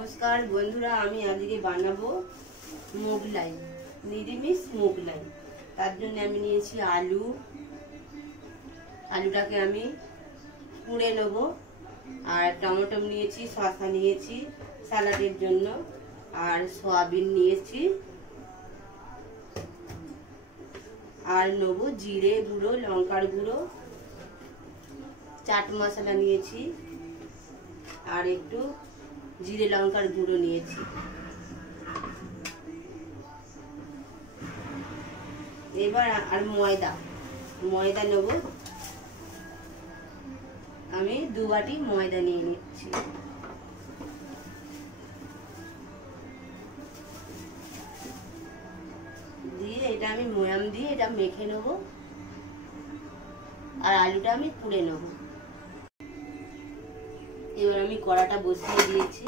नमस्कार बंधुरा आमी आजके बानाबो मोगलाई निरामिष मोगलाई। तार जन्य आमी नियेछि आलू, आलूटाके आमी पुड़े नेब और टमेटो नियेछि, शसा नियेछि सालाडेर जन्य और सोयाबिन नियेछि और नेब जिरे गुड़ो, लंकार गुड़ो, चाट मसला नियेछि और एकटू जिरे लंकार गुड़ो नियेछि। एबार और मयदा मयदा नेब आमी 2 बाटी मयदा निये निচ্ছি। दिए এটা আমি ময়াম দিয়ে এটা মেখে নেব আর আলুটা আমি পুড়ে নেব। এবার আমি কড়াটা বসিয়ে দিয়েছি।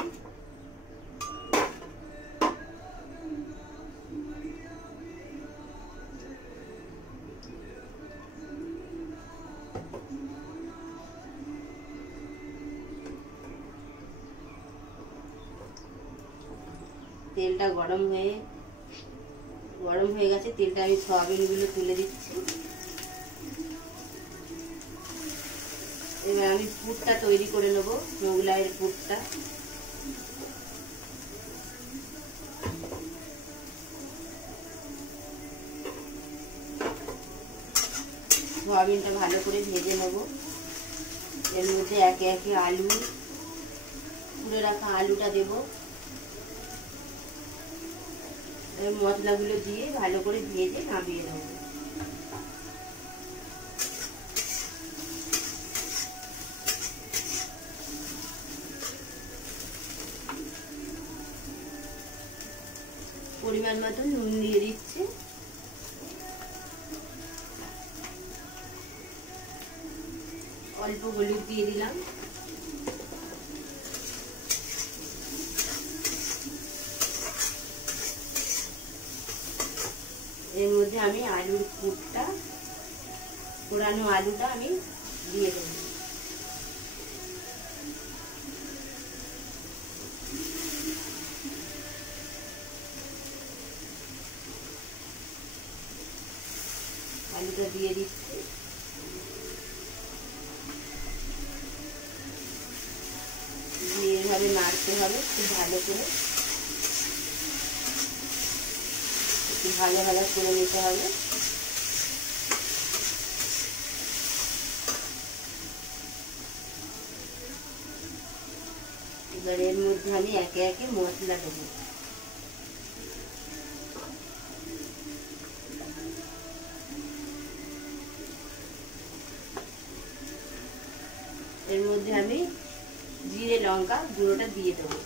তেলটা গরম হয়ে গেছে। তেলটা আমি সয়াবিনগুলো তুলে দিচ্ছি। এবার আমি পুরটা তৈরি করে নেব, মোগলাইয়ের পুরটা। সয়াবিনটা ভালো করে ভেজে নেব। এর মধ্যে একে একে আলু, পুড়ে রাখা আলুটা দেব। মশলাগুলো দিয়ে ভালো করে ভেজে নামিয়ে নেব। পরিমাণ মতো নুন দিয়ে দিচ্ছি। অল্প হলুদ দিয়ে দিলাম। এর মধ্যে আমি আলুর পুরটা, পোড়ানো আলুটা আমি দিয়ে দেব। আলুটা দিয়ে দিচ্ছি। দিয়ে এভাবে নাড়তে হবে খুব ভালো করে, ভালো ভালো করে নিতে হবে। এবার এর মধ্যে আমি একে একে মশলা দেব। এর মধ্যে আমি জিরে লঙ্কা গুঁড়োটা দিয়ে দেবো।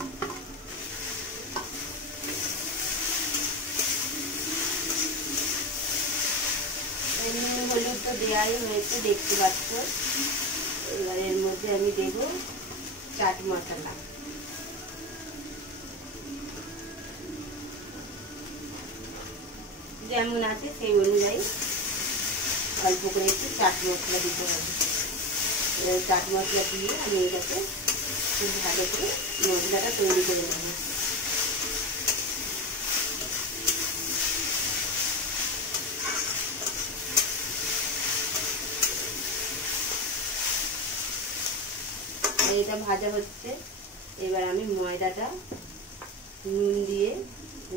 হলুদ তো দেওয়াই হয়েছে দেখতে পাচ্ছ। এবার এর মধ্যে আমি দেব চাট মশলা। যেমন আছে সেই অনুযায়ী অল্প করে একটু চাট মশলা দিতে হবে। চাট মশলা দিয়ে আমি এটাকে খুব ভালো করে মশলাটা তৈরি করে নেব। এটা ভাজা হচ্ছে। এবার আমি ময়দাটা নুন দিয়ে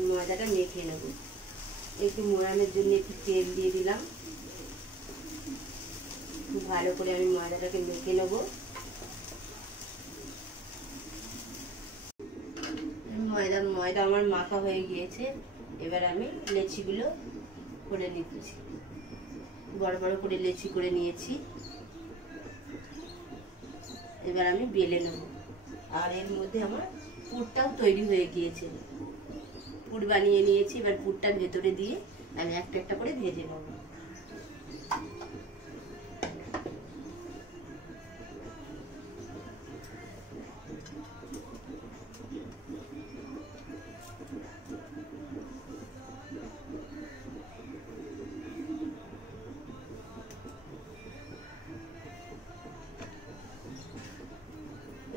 ময়দাটা মেখে নেব। একটু ময়ামের জন্য একটু তেল দিয়ে দিলাম। খুব ভালো করে আমি ময়দাটাকে মেখে নেব। ময়দা আমার মাখা হয়ে গিয়েছে। এবার আমি লেচিগুলো করে নিচ্ছি। বড় বড় করে লেচি করে নিয়েছি। এবার আমি বেলে নেব। আর এর মধ্যে আমার পুরটাও তৈরি হয়ে গিয়েছে। পুর বানিয়ে নিয়েছি। এবার পুরটা ভেতরে দিয়ে আমি একটা একটা করে ভেজে নেব।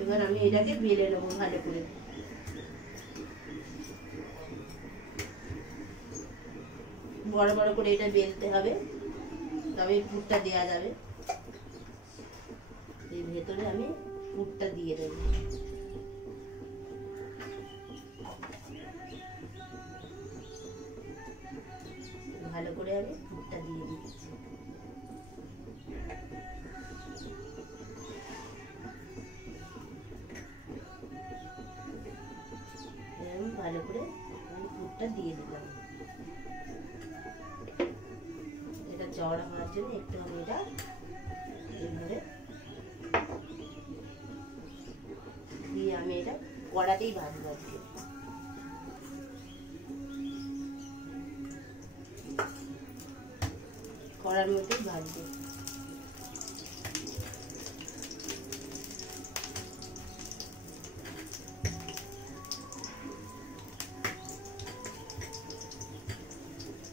এবার আমি এটাকে বেলে নেব ভালো করে। বড় বড় করে এটা বেলতে হবে, তবে পুরটা দেওয়া যাবে। এই ভেতরে আমি পুরটা দিয়ে দেবো। ভালো করে আমি পুরটা দিয়ে দিচ্ছি। ভালো করে আমি পুরটা দিয়ে দিলাম। এটা চওড়া হওয়ার জন্য একটু আমি এটা এইভাবে দিয়ে আমি এটা কড়াতেই ভাজবো। কড়ার মধ্যেই ভাজবো।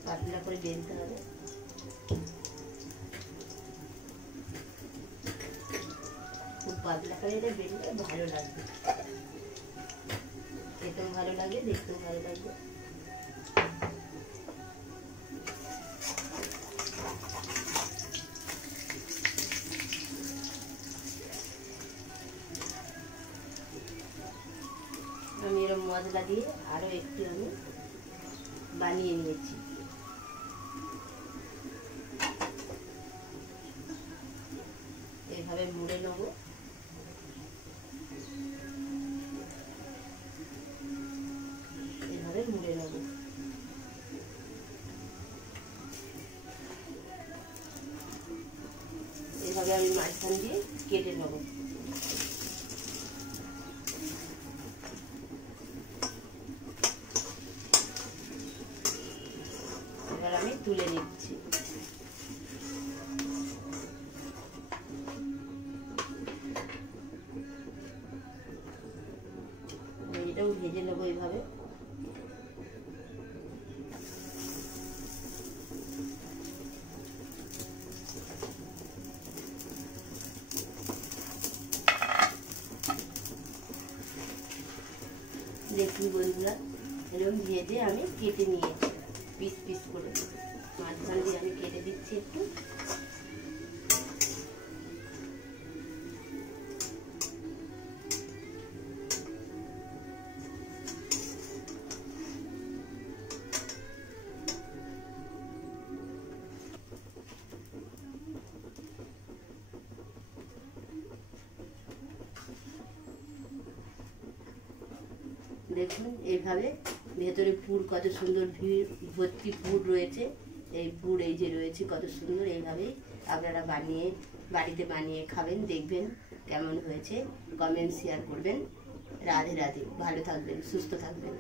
পাতলা করে বেলতে হবে। খুব পাতলা করে এটা বেললে ভালো লাগবে, খেতেও ভালো লাগবে, দেখতেও ভালো লাগবে। আমি এরকম মশলা দিয়ে আরো একটু আমি বানিয়ে নিয়েছি। এইভাবে মুড়ে নেব। এইভাবে মুড়ে নেব। এইভাবে আমি মাঝখান দিয়ে কেটে নেব। এবার আমি তুলে নিচ্ছি। এটাও ভেজে নেবো এইভাবে। দেখুন বন্ধুরা, এরকম ভেজে আমি কেটে নিয়েছি পিস পিস করে। মাঝখান দিয়ে আমি কেটে দিচ্ছি একটু। দেখুন এইভাবে ভেতরে পুর কত সুন্দর ভর্তি পুর রয়েছে। এই পুর এই যে রয়েছে কত সুন্দর। এইভাবেই আপনারা বাড়িতে বানিয়ে খাবেন, দেখবেন কেমন হয়েছে। কমেন্ট শেয়ার করবেন। রাধে রাধে। ভালো থাকবেন, সুস্থ থাকবেন।